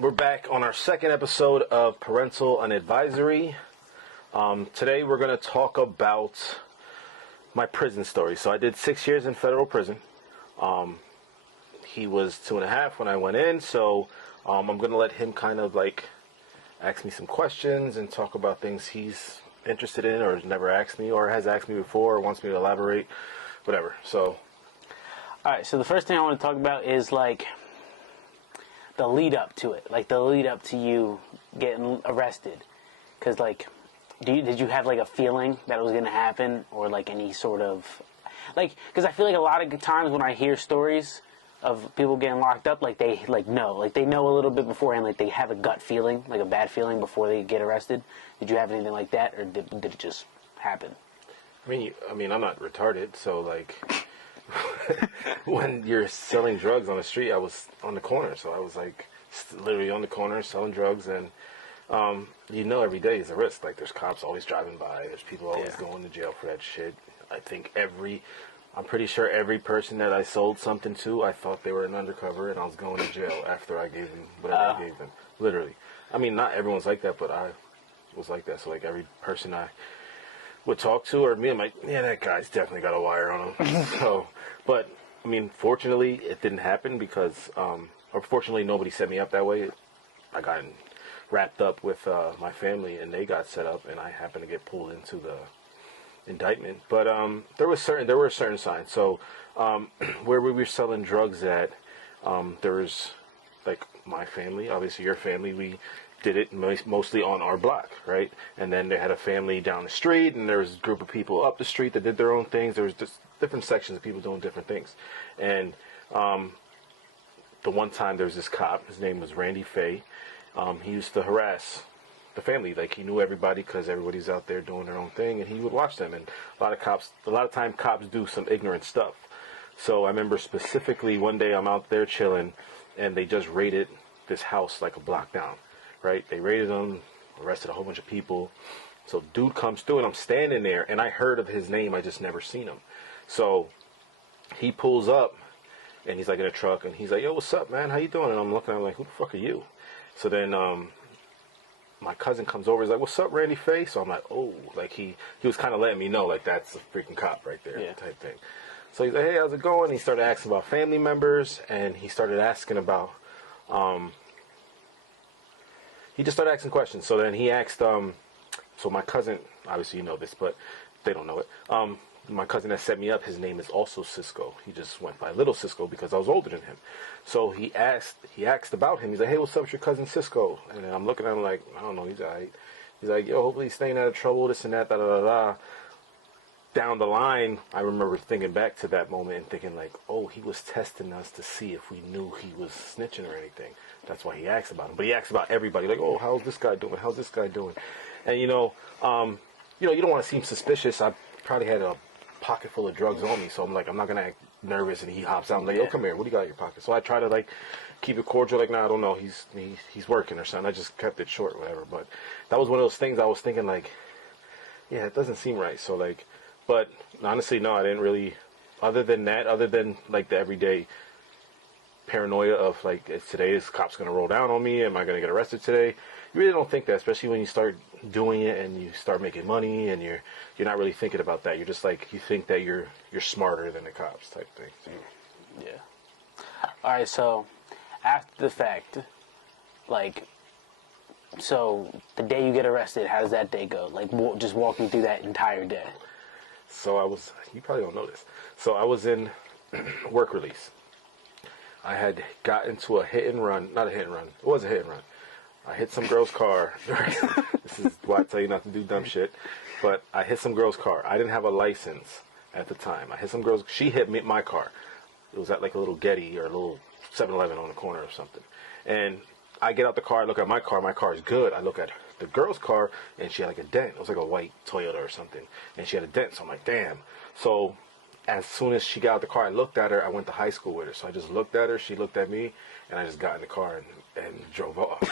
We're back on our second episode of Parental Unadvisory. Today we're going to talk about my prison story. So I did 6 years in federal prison. He was 2.5 when I went in, so I'm going to let him kind of like ask me some questions and talk about things he's interested in or never asked me or has asked me before or wants me to elaborate, whatever. So, all right, so the first thing I want to talk about is like the lead up to it, like the lead up to you getting arrested. Because like, did you have like a feeling that it was going to happen, or like any sort of like? Because I feel like a lot of times when I hear stories of people getting locked up, like they know a little bit beforehand, like they have a gut feeling, like a bad feeling before they get arrested. Did you have anything like that, or did it just happen? I mean, I'm not retarded, so like. When you're selling drugs on the street, I was on the corner, so I was like literally on the corner selling drugs, and every day is a risk. Like there's cops always driving by, there's people always going to jail for that shit. I'm pretty sure every person that I sold something to, I thought they were an undercover and I was going to jail after I gave them whatever I gave them. Literally. I mean, not everyone's like that, but I was like that. So like every person I would talk to or me, I'm like, yeah, that guy's definitely got a wire on him. So, but I mean, fortunately it didn't happen because, or fortunately nobody set me up that way. I got wrapped up with my family and they got set up and I happened to get pulled into the indictment. But there were certain signs. So where we were selling drugs at, there was like my family, obviously your family, we did it mostly on our block, right? And then they had a family down the street, and there was a group of people up the street that did their own things. There was just different sections of people doing different things. And the one time there was this cop, his name was Randy Fay. He used to harass the family, like he knew everybody because everybody's out there doing their own thing, and he would watch them. And a lot of time cops do some ignorant stuff. So I remember specifically one day I'm out there chilling, and they just raided this house like a block down. Right, they raided him, arrested a whole bunch of people. So dude comes through and I'm standing there and I heard of his name, I just never seen him. So he pulls up and he's like in a truck and he's like, yo, what's up, man? How you doing? And I'm looking at him like, who the fuck are you? So then my cousin comes over, he's like, what's up, Randy Faye? So I'm like, oh, like he was kind of letting me know like that's a freaking cop right there, type thing. So he's like, hey, how's it going? He started asking about family members and he started asking about he just started asking questions. So then he asked, so my cousin, obviously you know this, but they don't know it. My cousin that set me up, his name is also Cisco. He just went by Little Cisco because I was older than him. So he asked about him. He's like, hey, what's up with your cousin Cisco? And I'm looking at him like, I don't know, he's all right. He's like, yo, hopefully he's staying out of trouble, this and that, da da da da. Down the line, I remember thinking back to that moment and thinking like, oh, he was testing us to see if we knew he was snitching or anything. That's why he asked about him. But he asked about everybody, like, oh, how's this guy doing? How's this guy doing? And you don't want to seem suspicious. I probably had a pocket full of drugs on me, so I'm like, I'm not gonna act nervous. And he hops out, I'm like, yo, come here, what do you got in your pocket? So I try to like keep it cordial, like, nah, I don't know, he's working or something. I just kept it short, whatever. But that was one of those things I was thinking like, yeah, it doesn't seem right. So like, but honestly, no, I didn't really. Other than like the everyday paranoia of like, today is cops gonna roll down on me? Am I gonna get arrested today? You really don't think that, especially when you start doing it and you start making money and you're not really thinking about that. You're just like, you think that you're smarter than the cops type thing. So. Yeah. All right. So after the fact, like, so the day you get arrested, how does that day go? Like, just walk me through that entire day. So you probably don't know this. So I was in work release. I had got into a hit and run. Not a hit and run. It was a hit and run. I hit some girl's car. This is why I tell you not to do dumb shit. But I hit some girl's car. I didn't have a license at the time. I hit some girl's. She hit my car. It was at like a little Getty or a little 7-Eleven on the corner or something. And I get out the car. I look at my car. My car is good. I look at the girl's car, and she had like a dent. It was like a white Toyota or something. And she had a dent. So I'm like, damn. So as soon as she got out the car, I looked at her. I went to high school with her. So I just looked at her. She looked at me. And I just got in the car and drove off.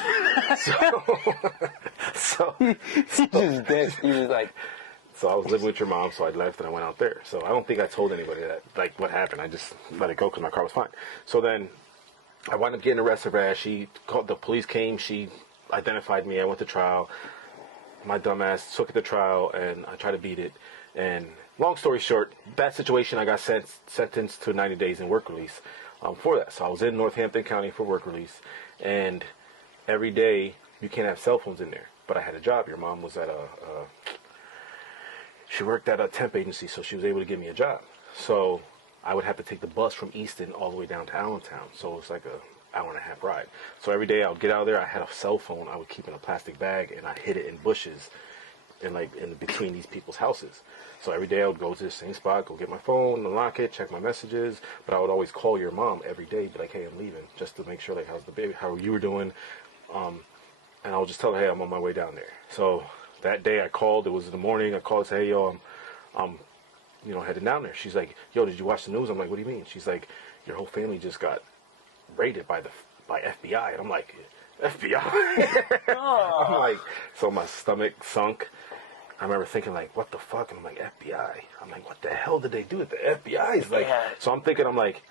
so You just like. So I was living with your mom, so I left and I went out there. So I don't think I told anybody that, like, what happened. I just let it go because my car was fine. So then I wound up getting arrested for that. She called, the police came, she identified me, I went to trial. My dumbass took it to trial, and I tried to beat it. And long story short, that situation, I got sentenced to 90 days in work release for that. So I was in Northampton County for work release, and every day, you can't have cell phones in there. But I had a job. Your mom was at she worked at a temp agency, so she was able to give me a job. So I would have to take the bus from Easton all the way down to Allentown. So it's like a hour and a half ride. So every day I would get out there, I had a cell phone I would keep in a plastic bag, and I hid it in bushes in between these people's houses. So every day I would go to the same spot, go get my phone, unlock it, check my messages, but I would always call your mom every day, be like, hey, I'm leaving, just to make sure, like, how's the baby, how you were doing, and I would just tell her, hey, I'm on my way down there. So that day I called, it was in the morning, I called and said, hey, yo, I'm heading down there. She's like, yo, did you watch the news? I'm like, what do you mean? She's like, your whole family just got raided by FBI. And I'm like, FBI? I'm like, so my stomach sunk. I remember thinking, like, what the fuck? And I'm like, FBI? I'm like, what the hell did they do at the FBI? Is like, so I'm thinking, I'm like,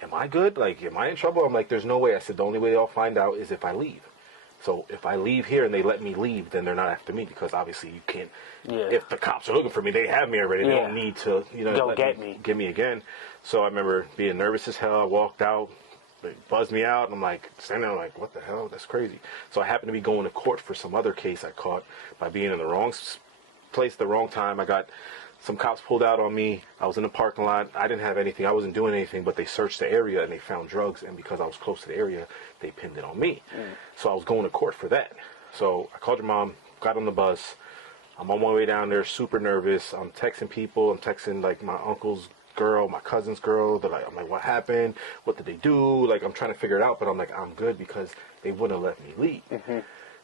am I good? Like, am I in trouble? I'm like, there's no way. I said, the only way they'll find out is if I leave. So if I leave here and they let me leave, then they're not after me, because obviously you can't. Yeah. If the cops are looking for me, they have me already. They don't need to, get me again. So I remember being nervous as hell. I walked out, they buzzed me out, and I'm like standing there like, what the hell? That's crazy. So I happened to be going to court for some other case I caught by being in the wrong place at the wrong time. I got some cops pulled out on me. I was in the parking lot. I didn't have anything. I wasn't doing anything, but they searched the area and they found drugs. And because I was close to the area, they pinned it on me. So I was going to court for that. So I called your mom, got on the bus. I'm on my way down there, super nervous. I'm texting people. I'm texting like my uncle's girl, my cousin's girl. I'm like, what happened? What did they do? Like, I'm trying to figure it out, but I'm like, I'm good because they wouldn't let me leave.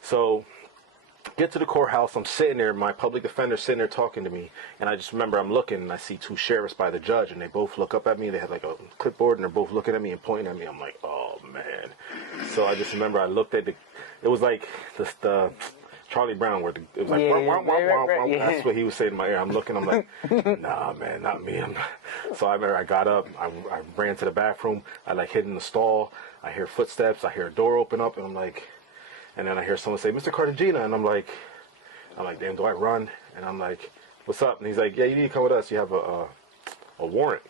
So get to the courthouse, I'm sitting there, my public defender's sitting there talking to me, and I just remember I'm looking, and I see two sheriffs by the judge, and they both look up at me. They had like a clipboard, and they're both looking at me and pointing at me. I'm like, oh man. So I just remember I looked at it was like the Charlie Brown, where it was like, that's what he was saying in my ear. I'm looking, I'm like, nah man, not me. So I remember I got up, I ran to the bathroom, I like hid in the stall, I hear footsteps, I hear a door open up, and I'm like, and then I hear someone say, Mr. Cartagena, and I'm like, damn, do I run? And I'm like, what's up? And he's like, yeah, you need to come with us. You have a warrant.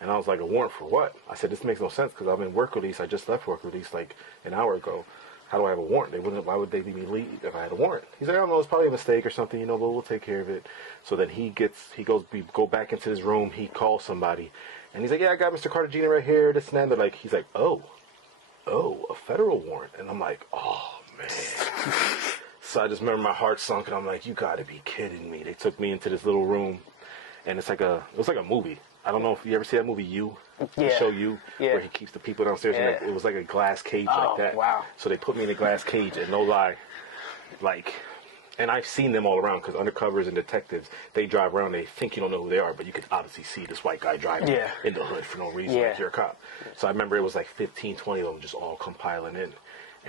And I was like, a warrant for what? I said, this makes no sense because I'm in work release. I just left work release like an hour ago. How do I have a warrant? Why would they leave me leave if I had a warrant? He's like, I don't know, it's probably a mistake or something, but we'll take care of it. So then we go back into his room, he calls somebody, and he's like, yeah, I got Mr. Cartagena right here, this and that. He's like, oh, a federal warrant. And I'm like, oh, man. So I just remember my heart sunk, and I'm like, you gotta be kidding me. They took me into this little room, and it was like a movie. I don't know if you ever see that movie, You, the show You, where he keeps the people downstairs, and it was like a glass cage like that. Wow. So they put me in a glass cage, and no lie, and I've seen them all around, because undercovers and detectives, they drive around, they think you don't know who they are, but you can obviously see this white guy driving in the hood for no reason, like you're a cop. So I remember it was like 15, 20 of them just all compiling in.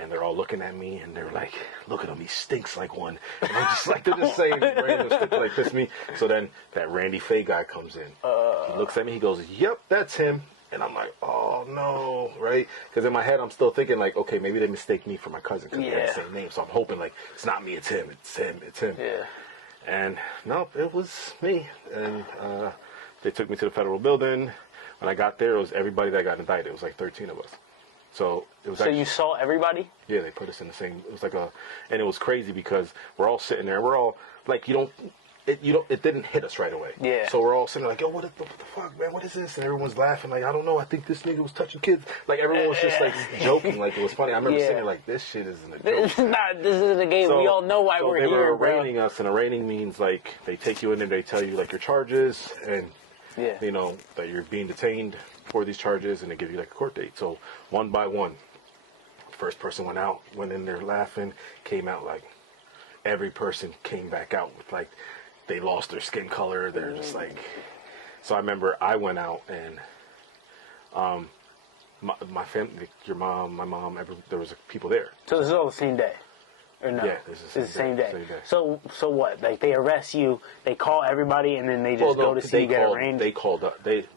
And they're all looking at me, and they're like, look at him, he stinks like one. And I'm just like, they're just saying random shit to like piss me. So then that Randy Faye guy comes in. He looks at me, he goes, yep, that's him. And I'm like, oh no, right? Because in my head, I'm still thinking like, okay, maybe they mistake me for my cousin because we have the same name. So I'm hoping like, it's not me, it's him, it's him, it's him. Yeah. And no, it was me. And they took me to the federal building. When I got there, it was everybody that got indicted. It was like 13 of us. So it was. So you saw everybody? Yeah, they put us in the same. It was like and it was crazy because we're all sitting there. We're all like, it didn't hit us right away. Yeah. So we're all sitting there like, yo, what the fuck, man? What is this? And everyone's laughing like, I don't know. I think this nigga was touching kids. Like everyone was just like joking, like it was funny. I remember sitting there like, this shit isn't a joke. This isn't a game. So, we all know why we're here, bro. They were arraigning us, and arraigning means like they take you in and they tell you like your charges and that you're being detained for these charges, and they give you like a court date. So one by one, first person went in there laughing, came out like every person came back out with like they lost their skin color. They're just like. So I remember I went out and my family, your mom, my mom, there was people there. So this is all the same day. Or no? Yeah, it's the same day. Same day. So what? Like they arrest you, they call everybody, and then they just go to see you get arraigned? They called,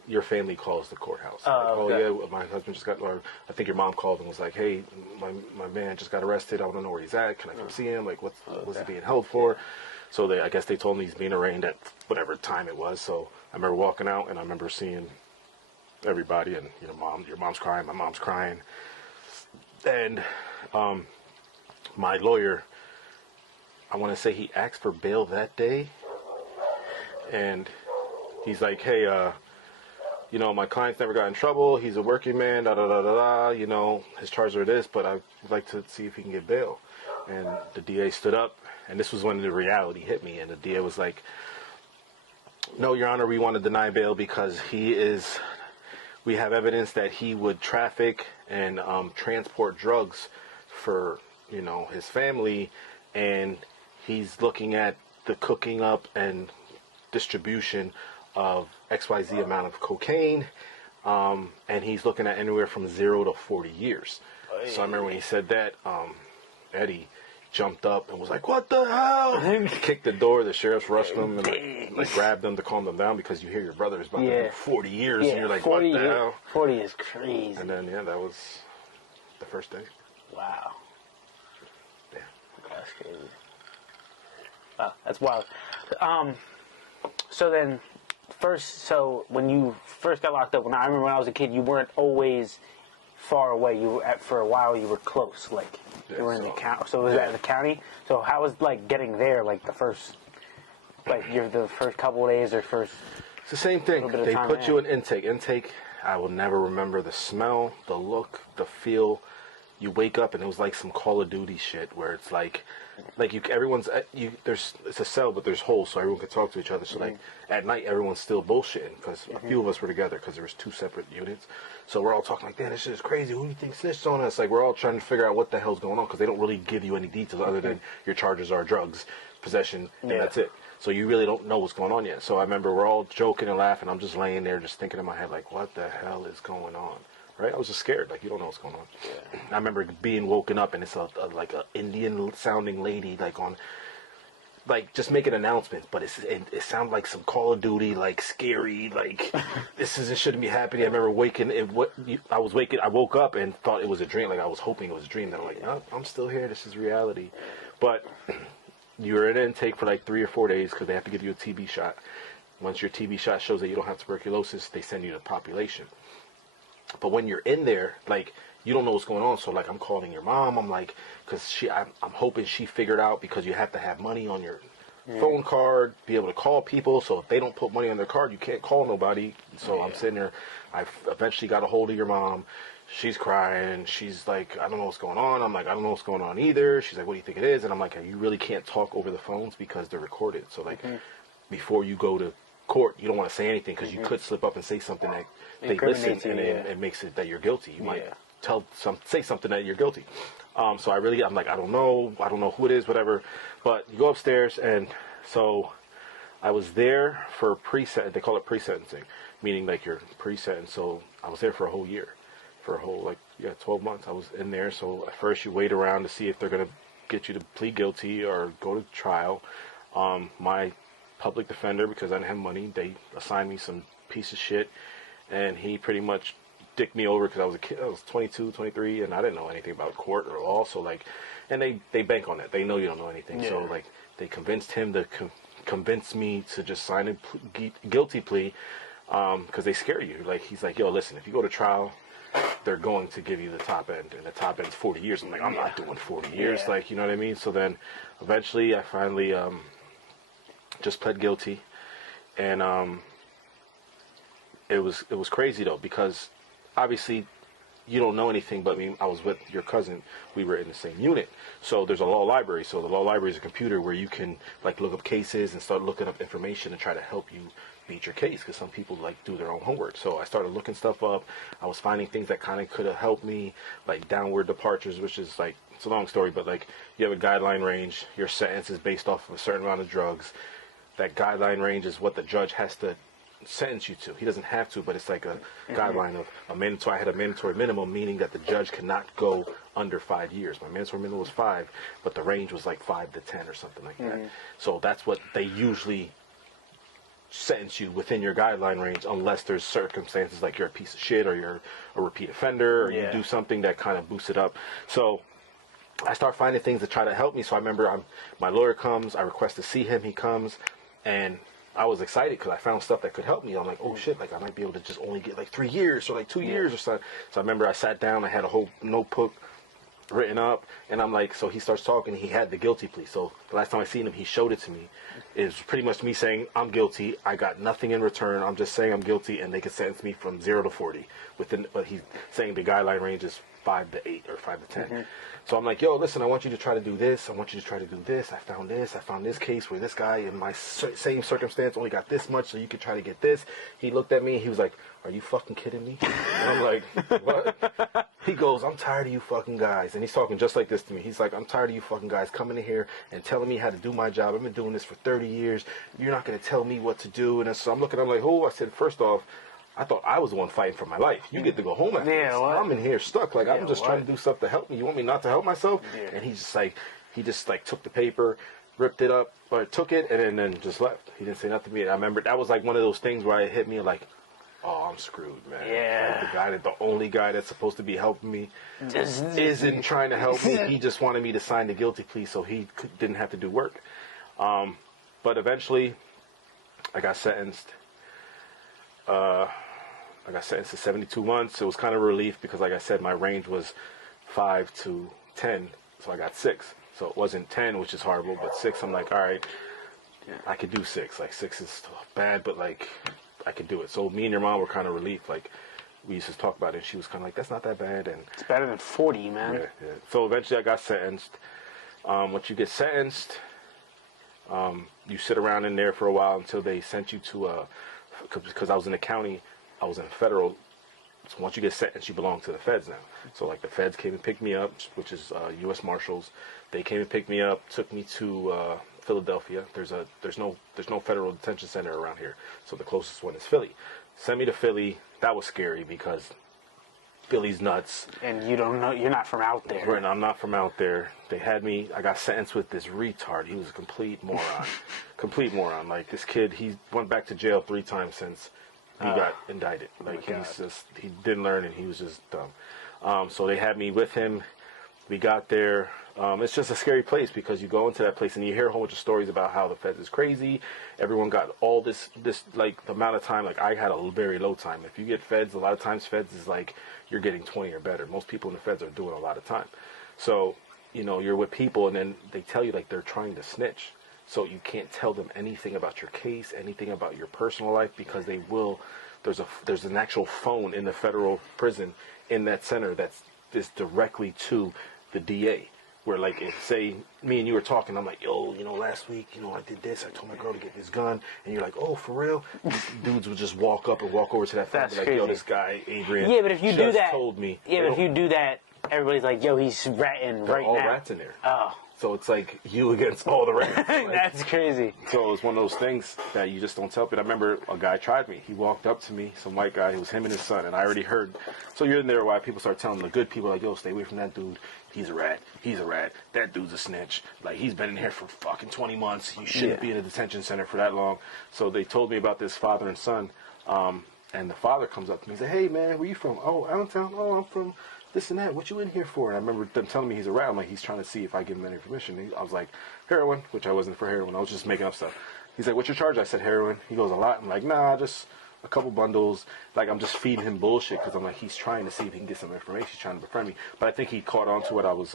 your family calls the courthouse. Yeah, my husband just got, or I think your mom called and was like, hey, my man just got arrested. I want to know where he's at. Can I come see him? Like, what's he being held for? So I guess they told me he's being arraigned at whatever time it was. So I remember walking out and I remember seeing everybody, and your mom's crying, my mom's crying, and my lawyer, I want to say he asked for bail that day, and he's like, hey, my client's never got in trouble, he's a working man, da da da da da, his charges are this, but I'd like to see if he can get bail. And the DA stood up, and this was when the reality hit me, and the DA was like, no, Your Honor, we want to deny bail because we have evidence that he would traffic and transport drugs for his family, and he's looking at the cooking up and distribution of XYZ amount of cocaine, and he's looking at anywhere from 0 to 40 years. So I remember when he said that, Eddie jumped up and was like, what the hell? Kicked the door, the sheriffs rushed them and like grabbed them to calm them down, because you hear your brother is about to do 40 years, and you're like, what the hell? 40 is crazy. And then, that was the first day. Wow. Yeah. That's crazy. Wow, that's wild. So when you first got locked up, I remember when I was a kid, you weren't always far away. You were for a while, you were close. Like you were in the county. So was that the county? So how was like getting there? Like the first couple of days or first? It's the same thing. They put you in intake. Intake. I will never remember the smell, the look, the feel. You wake up and it was like some Call of Duty shit where it's like it's a cell, but there's holes so everyone can talk to each other. So like at night everyone's still bullshitting because a few of us were together because there was 2 separate units. So we're all talking like, man, this shit is crazy. Who do you think snitched on us? Like we're all trying to figure out what the hell's going on because they don't really give you any details other than your charges are drugs, possession, and that's it. So you really don't know what's going on yet. So I remember we're all joking and laughing. I'm just laying there just thinking in my head like, what the hell is going on? Right? I was just scared. Like, you don't know what's going on. Yeah. I remember being woken up and it's like a Indian sounding lady just making announcements, but it sounded like some Call of Duty, like scary, like this shouldn't be happening. I remember I woke up and thought it was a dream. Like I was hoping it was a dream. Then I'm like, no, I'm still here. This is reality. But you're in intake for like 3 or 4 days because they have to give you a TB shot. Once your TB shot shows that you don't have tuberculosis, they send you to population. But when you're in there, like, you don't know what's going on. So, like, I'm calling your mom. I'm like, because I'm hoping she figured out because you have to have money on your phone card, be able to call people. So if they don't put money on their card, you can't call nobody. So I'm sitting there. I eventually got a hold of your mom. She's crying. She's like, I don't know what's going on. I'm like, I don't know what's going on either. She's like, what do you think it is? And I'm like, you really can't talk over the phones because they're recorded. So, like, before you go to court, you don't want to say anything because you could slip up and say something that they listen and it makes it that you're guilty. You might say something that you're guilty. So I'm like, I don't know who it is, whatever. But you go upstairs, and so I was there for they call it pre-sentencing, meaning like you're pre-sentenced. So I was there for a whole year, 12 months. I was in there. So at first you wait around to see if they're gonna get you to plead guilty or go to trial. My public defender, because I didn't have money, they assigned me some piece of shit, and he pretty much dicked me over because I was a kid. I was 22, 23, and I didn't know anything about court or law. So like, and they bank on that. They know you don't know anything. So like, they convinced him to convince me to just sign a guilty plea because they scare you. Like, he's like, yo, listen, if you go to trial, they're going to give you the top end, and the top end is 40 years. I'm like, I'm not doing 40 years. Like, you know what I mean? So then eventually I finally just pled guilty, and it was crazy though, because obviously you don't know anything, but I was with your cousin. We were in the same unit, so there's a law library. So the law library is a computer where you can like look up cases and start looking up information and try to help you beat your case, because some people like do their own homework. So I started looking stuff up. I was finding things that kind of could have helped me, like downward departures, which is like, it's a long story, but like, you have a guideline range. Your sentence is based off of a certain amount of drugs. That guideline range is what the judge has to sentence you to. He doesn't have to, but it's like a guideline of a mandatory. I had a mandatory minimum, meaning that the judge cannot go under 5 years. My mandatory minimum was 5, but the range was like 5 to 10 or something like that. So that's what they usually sentence you within your guideline range, unless there's circumstances like you're a piece of shit or you're a repeat offender or you do something that kind of boosts it up. So I start finding things to try to help me. So I remember my lawyer comes, I request to see him, he comes, and I was excited because I found stuff that could help me. I'm like, oh shit, like I might be able to just only get like 3 years or like 2 years or something. So I remember I sat down, I had a whole notebook written up, and I'm like, so he starts talking, he had the guilty plea. So the last time I seen him, he showed it to me. It was pretty much me saying, I'm guilty, I got nothing in return, I'm just saying I'm guilty, and they could sentence me from 0 to 40. But he's saying the guideline range is 5 to 8 or 5 to 10. So I'm like, yo, listen, I want you to try to do this. I want you to try to do this. I found this case where this guy in my same circumstance only got this much, so you could try to get this. He looked at me, he was like, are you fucking kidding me? And I'm like, what? He goes, I'm tired of you fucking guys. And he's talking just like this to me. He's like, I'm tired of you fucking guys coming in here and telling me how to do my job. I've been doing this for 30 years. You're not going to tell me what to do. And so I'm looking, I'm like, oh, I said, first off, I thought I was the one fighting for my life. You get to go home after this. I'm in here stuck. Like, I'm just trying to do stuff to help me. You want me not to help myself? And he just took the paper, ripped it up, or took it, and then just left. He didn't say nothing to me. And I remember that was like one of those things where it hit me like, oh, I'm screwed, man. Like the only guy that's supposed to be helping me isn't trying to help me. He just wanted me to sign the guilty plea so he didn't have to do work. But eventually, I got sentenced. To 72 months. It was kind of a relief because, like I said, my range was 5 to 10, so I got 6. So it wasn't 10, which is horrible, but 6, I'm like, all right, I could do 6. Like, 6 is still bad, but, like, I could do it. So me and your mom were kind of relieved. Like, we used to talk about it, and she was kind of like, that's not that bad. And it's better than 40, man. Yeah. So eventually I got sentenced. Once you get sentenced, you sit around in there for a while until they sent you to because I was in the county, I was in federal. So once you get sentenced, you belong to the feds now. So like the feds came and picked me up, which is U.S. Marshals. They came and picked me up, took me to Philadelphia. There's no federal detention center around here, so the closest one is Philly. Sent me to Philly. That was scary because Philly's nuts. And you don't know, you're not from out there. Right, I'm not from out there. They had me, I got sentenced with this retard. He was a complete moron. Complete moron. Like this kid, he went back to jail 3 times since he got indicted. Like he didn't learn and he was just dumb. So they had me with him. We got there. It's just a scary place because you go into that place and you hear a whole bunch of stories about how the feds is crazy. Everyone got all this like the amount of time. Like I had a very low time. If you get feds, a lot of times feds is like you're getting 20 or better. Most people in the feds are doing a lot of time. So, you know, you're with people and then they tell you like they're trying to snitch. So you can't tell them anything about your case, anything about your personal life because they will. There's an actual phone in the federal prison in that center that's directly to the DA. Where like if say me and you were talking, I'm like, yo, you know, last week, you know, I did this. I told my girl to get this gun, and you're like, oh, for real? Dudes would just walk up and walk over to that phone and be like, yo, this guy Adrian. Yeah, but if you do that, told me. Yeah, but if you do that, everybody's like, yo, he's ratting right all now. All rats in there. Oh. So it's like you against all the rats. Like, that's crazy. So it was one of those things that you just don't tell people. I remember a guy tried me. He walked up to me, some white guy. It was him and his son, and I already heard. So you're in there why people start telling the good people like, yo, stay away from that dude. He's a rat. He's a rat. That dude's a snitch. Like, he's been in here for fucking 20 months. You shouldn't be in a detention center for that long. So they told me about this father and son. And the father comes up to me and said, hey, man, where you from? Oh, Allentown. Oh, I'm from this and that. What you in here for? And I remember them telling me he's a rat. I'm like, he's trying to see if I give him any permission. I was like, heroin, which I wasn't for heroin. I was just making up stuff. He's like, what's your charge? I said, heroin. He goes, a lot. I'm like, nah, just a couple bundles. Like, I'm just feeding him bullshit because I'm like, he's trying to see if he can get some information. He's trying to befriend me. But I think he caught on to what I was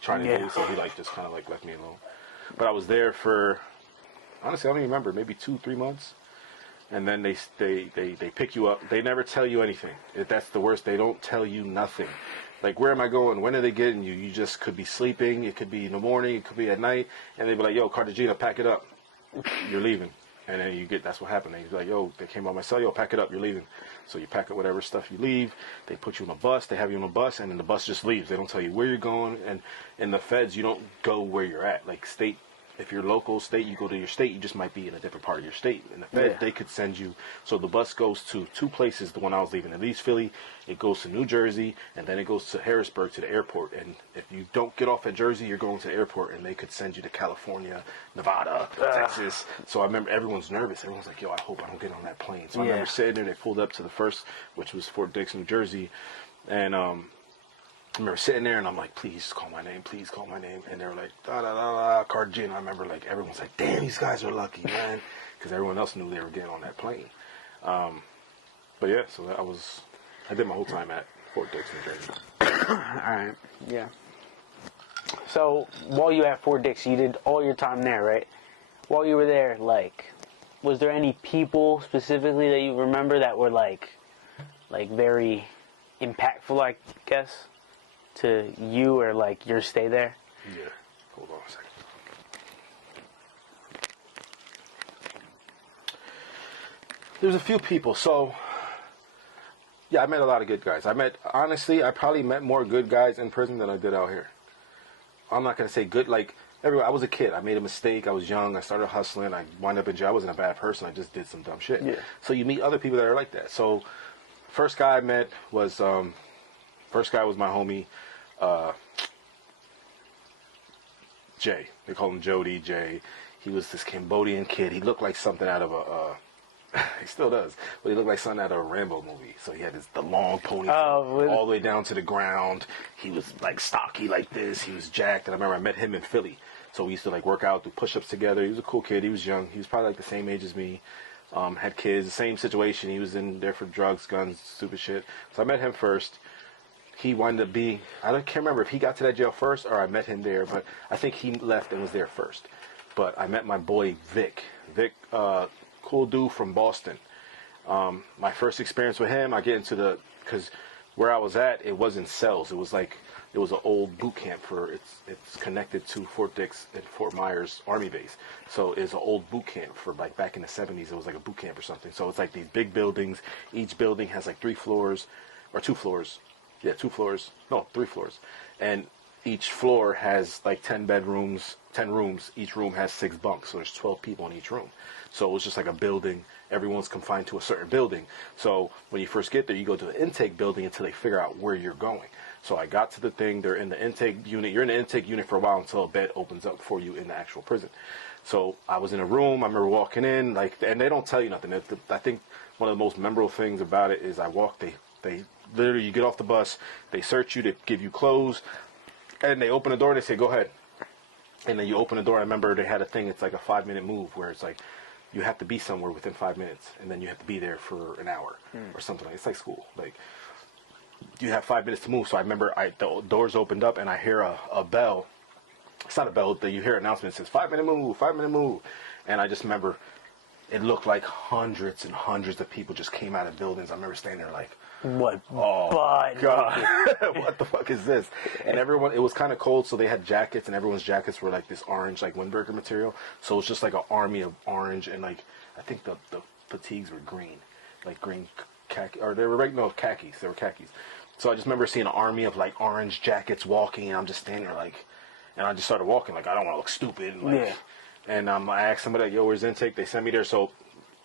trying to do, so he like just kind of like left me alone. But I was there for, honestly, I don't even remember, maybe 2-3 months. And then they pick you up. They never tell you anything. That's the worst. They don't tell you nothing. Like, where am I going? When are they getting you? You just could be sleeping. It could be in the morning. It could be at night. And they'd be like, yo, Cartagena, pack it up. You're leaving. And then that's what happened. They'd be like, yo, they came on my cell. Yo, pack it up. You're leaving. So you pack up whatever stuff you leave. They put you on a bus. They have you on a bus. And then the bus just leaves. They don't tell you where you're going. And in the feds, you don't go where you're at. Like, state if you're local state, you go to your state, you just might be in a different part of your state. And the Fed, they could send you. So the bus goes to 2 places. The one I was leaving in East Philly, it goes to New Jersey, and then it goes to Harrisburg to the airport. And if you don't get off at Jersey, you're going to the airport, and they could send you to California, Nevada, Texas. So I remember everyone's nervous. Everyone's like, yo, I hope I don't get on that plane. So I remember sitting there. They pulled up to the first, which was Fort Dix, New Jersey, and I remember sitting there, and I'm like, please call my name, please call my name. And they were like, da-da-da-da, card G. And I remember, like, everyone's like, damn, these guys are lucky, man. Because everyone else knew they were getting on that plane. But, yeah, so I did my whole time at Fort Dix, New Jersey. All right, yeah. So, while you were at Fort Dix, you did all your time there, right? While you were there, like, was there any people specifically that you remember that were, like very impactful, I guess, to you or like your stay there? Yeah. Hold on a second. There's a few people. So, yeah, I met a lot of good guys. Honestly, I probably met more good guys in prison than I did out here. I'm not going to say good, like, I was a kid. I made a mistake. I was young. I started hustling. I wound up in jail. I wasn't a bad person. I just did some dumb shit. Yeah. So you meet other people that are like that. So, first guy I met was, my homie, Jay. They call him Jody, Jay. He was this Cambodian kid. He looked like something out of he still does, but he looked like something out of a Rambo movie. So he had the long ponytail all the way down to the ground. He was like stocky like this. He was jacked. And I remember I met him in Philly. So we used to like work out, do push-ups together. He was a cool kid. He was young. He was probably like the same age as me. Had kids, the same situation. He was in there for drugs, guns, stupid shit. So I met him first. He wound up being, can't remember if he got to that jail first or I met him there, but I think he left and was there first. But I met my boy Vic. Vic, cool dude from Boston. My first experience with him, I get into because where I was at, it wasn't cells. It was an old boot camp it's connected to Fort Dix and Fort Myers Army base. So it's an old boot camp for like back in the 70s. It was like a boot camp or something. So it's like these big buildings. Each building has like 3 floors or 2 floors. Yeah, 2 floors. No, 3 floors. And each floor has like 10 rooms. Each room has 6 bunks. So there's 12 people in each room. So it was just like a building. Everyone's confined to a certain building. So when you first get there, you go to the intake building until they figure out where you're going. So I got to the thing. They're in the intake unit. You're in the intake unit for a while until a bed opens up for you in the actual prison. So I was in a room. I remember walking in, and they don't tell you nothing. I think one of the most memorable things about it is I walked. They literally, you get off the bus, they search you, they give you clothes, and they open the door and they say, go ahead. And then you open the door. I remember they had a thing, it's like a 5-minute move where it's like you have to be somewhere within 5 minutes, and then you have to be there for an hour or something like that. It's like school. Like, you have 5 minutes to move. So I remember the doors opened up and I hear a bell. It's not a bell, that you hear an announcement that says 5-minute move, 5-minute move. And I just remember it looked like hundreds and hundreds of people just came out of buildings. I remember standing there like, what? Oh, God. What the fuck is this? And everyone, it was kind of cold, so they had jackets, and everyone's jackets were like this orange, like windbreaker material. So it was just like an army of orange, and like, I think the fatigues were green, like green khaki, or they were khakis. They were khakis. So I just remember seeing an army of like orange jackets walking, and I'm just standing there like, and I just started walking like, I don't want to look stupid. And, like, and I asked somebody, like, yo, where's intake? They sent me there. So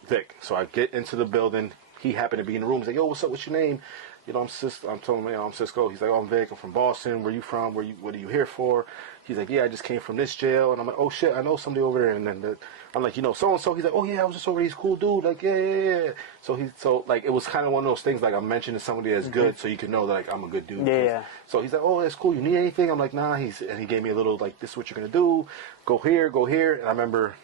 Vic. So I get into the building. He happened to be in the room. He's like, yo, what's up? What's your name? You know, I'm telling him, I'm Cisco. He's like, oh, I'm Vic. I'm from Boston. Where you from? What are you here for? He's like, yeah, I just came from this jail. And I'm like, oh, shit, I know somebody over there. And then I'm like, you know, so-and-so. He's like, oh, yeah, I was just over there. He's a cool dude. Like, yeah. So like, it was kind of one of those things, like, I'm mentioning somebody that's good so you can know that, like, I'm a good dude. Yeah. So he's like, oh, that's cool. You need anything? I'm like, nah. And he gave me a little, like, this is what you're going to do. Go here, go here. And I remember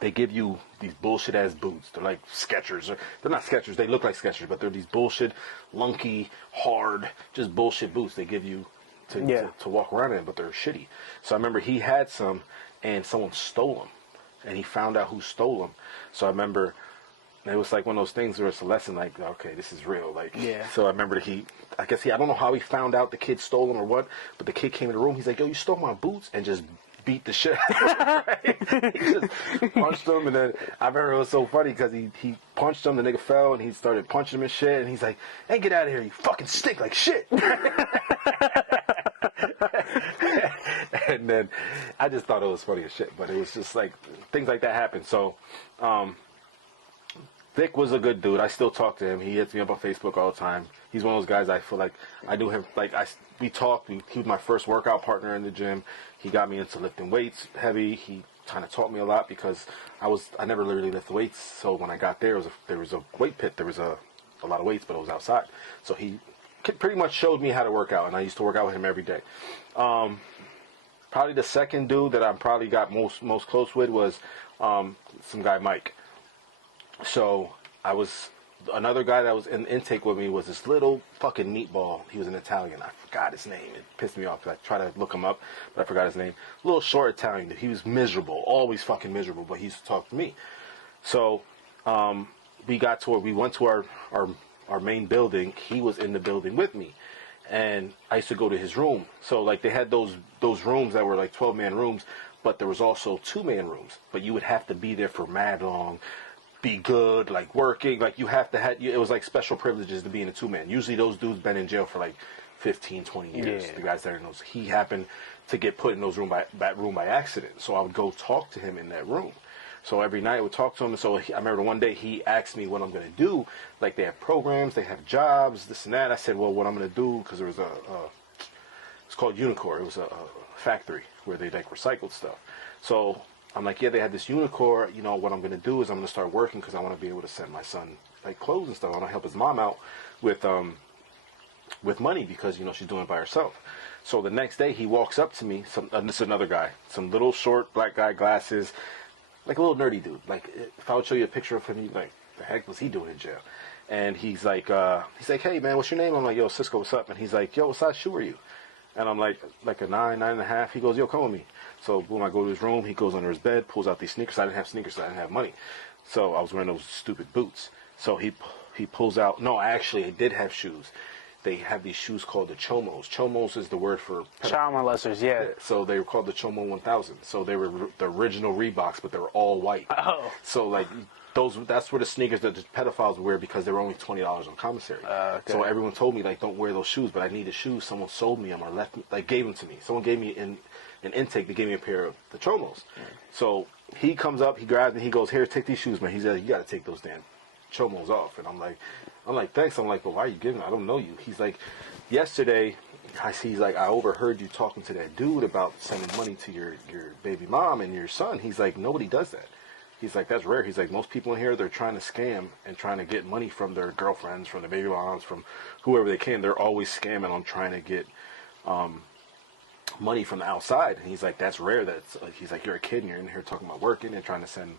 they give you these bullshit ass boots. They're like Skechers. They're not Skechers. They look like Skechers, but they're these bullshit, lunky, hard, just bullshit boots they give you to walk around in, but they're shitty. So I remember he had some, and someone stole them, and he found out who stole them. So I remember it was like one of those things where it's a lesson, like, okay, this is real. Like, So I remember I don't know how he found out the kid stole them or what, but the kid came in the room. He's like, yo, you stole my boots, and just beat the shit out of him. He just punched him, and then I remember it was so funny because he punched him, the nigga fell, and he started punching him and shit, and he's like, hey, get out of here, you fucking stink like shit. And then I just thought it was funny as shit. But it was just like things like that happen. So Vic was a good dude. I still talk to him. He hits me up on Facebook all the time. He's one of those guys I feel like I knew him. Like we talked. He was my first workout partner in the gym. He got me into lifting weights heavy. He kind of taught me a lot because I never really lifted weights. So when I got there, there was a weight pit. There was a lot of weights, but it was outside. So he pretty much showed me how to work out, and I used to work out with him every day. Probably the second dude that I probably got most close with was some guy Mike. So another guy that was in intake with me was this little fucking meatball. He was an Italian. I forgot his name. It pissed me off. I tried to look him up, but I forgot his name. Little short Italian dude. He was miserable, always fucking miserable, but he used to talk to me. So we went to our main building. He was in the building with me, and I used to go to his room. So like they had those rooms that were like 12-man rooms, but there was also 2-man rooms. But you would have to be there for mad long. Be good, like working, like you have to it was like special privileges to be in a 2-man. Usually those dudes been in jail for like 15, 20 years. Yeah. The guys that are in those, he happened to get put in that room by accident. So I would go talk to him in that room. So every night I would talk to him. And so I remember one day he asked me what I'm going to do. Like they have programs, they have jobs, this and that. I said, well, what I'm going to do, because there was it's called Unicor. It was a factory where they like recycled stuff. So I'm like, yeah, they had this Unicor. You know, what I'm going to do is I'm going to start working because I want to be able to send my son like clothes and stuff. I want to help his mom out with money because, you know, she's doing it by herself. So the next day he walks up to me. This is another guy, some little short black guy, glasses, like a little nerdy dude. Like if I would show you a picture of him, you'd like, the heck was he doing in jail? And he's like, hey man, what's your name? I'm like, yo, Cisco, what's up? And he's like, yo, what size shoe are you? And I'm like a 9.5. He goes, yo, come with me. So boom, I go to his room. He goes under his bed, pulls out these sneakers. I didn't have sneakers, so I didn't have money. So I was wearing those stupid boots. So he pulls out. No, actually, I did have shoes. They have these shoes called the Chomos. Chomos is the word for child molesters. Yeah. So they were called the Chomo 1000. So they were the original Reeboks, but they were all white. Oh. So like that's where the sneakers that the pedophiles wear because they were only $20 on commissary. Okay. So everyone told me like, don't wear those shoes, but I needed shoes. Someone sold me them or gave them to me. Someone gave me an intake. They gave me a pair of the Chomos. So he comes up, he grabs me, he goes, here, take these shoes, man. He said, you got to take those damn Chomos off. And I'm like, thanks. I'm like, but why are you giving them? I don't know you. He's like, yesterday, he's like, I overheard you talking to that dude about sending money to your baby mom and your son. He's like, nobody does that. He's like, that's rare. He's like, most people in here, they're trying to scam and trying to get money from their girlfriends, from their baby moms, from whoever they can. They're always scamming on trying to get money from the outside. And he's like, that's rare. He's like, you're a kid and you're in here talking about working and trying to send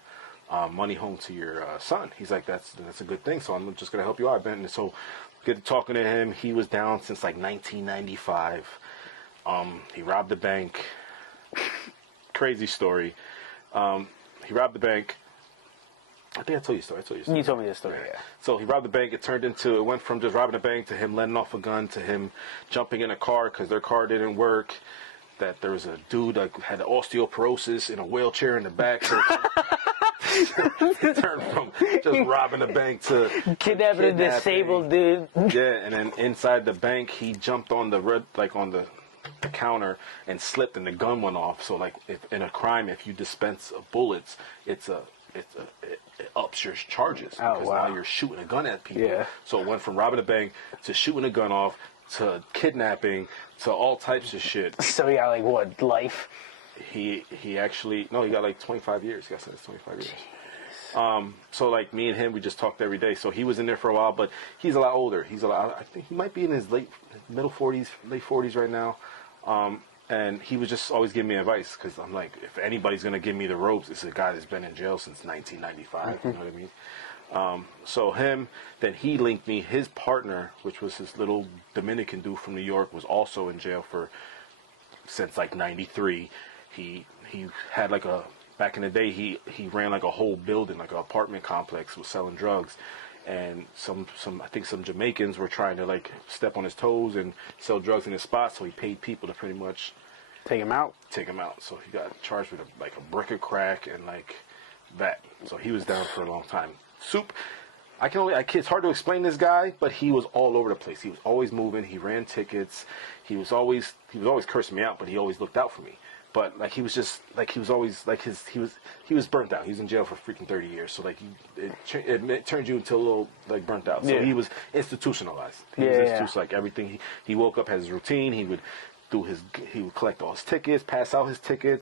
money home to your son. He's like, that's a good thing. So I'm just going to help you out, Ben. And so get to talking to him. He was down since like 1995. He robbed the bank. Crazy story. He robbed the bank. I think I told you the story. You told me this story, yeah. So he robbed the bank. It went from just robbing a bank to him letting off a gun to him jumping in a car because their car didn't work. That there was a dude that had osteoporosis in a wheelchair in the back. So it turned from just robbing a bank to kidnapping a disabled dude. Yeah, and then inside the bank, he jumped on the counter and slipped, and the gun went off. So like, if in a crime, if you dispense bullets, it ups your charges because now you're shooting a gun at people. Yeah. So it went from robbing a bank to shooting a gun off to kidnapping to all types of shit. So he got like what, life? He actually he got like 25 years. He got sentenced 25 years. So like me and him, we just talked every day. So he was in there for a while, but he's a lot older. I think he might be in his middle 40s, late 40s right now. And he was just always giving me advice because I'm like, if anybody's going to give me the ropes, it's a guy that's been in jail since 1995. You know what I mean? So then he linked me. His partner, which was this little Dominican dude from New York, was also in jail since like 93. He had like back in the day, he ran like a whole building, like an apartment complex, was selling drugs. And I think some Jamaicans were trying to like step on his toes and sell drugs in his spot, so he paid people to pretty much take him out. So he got charged with a brick of crack and like that. So he was down for a long time. It's hard to explain this guy, but he was all over the place. He was always moving. He ran tickets. He was always cursing me out, but he always looked out for me. But like he was always like he was burnt out. He was in jail for freaking 30 years. So like it turned you into a little like burnt out. So he was institutionalized. He was institutionalized. Like everything he woke up, had his routine. He would collect all his tickets, pass out his tickets.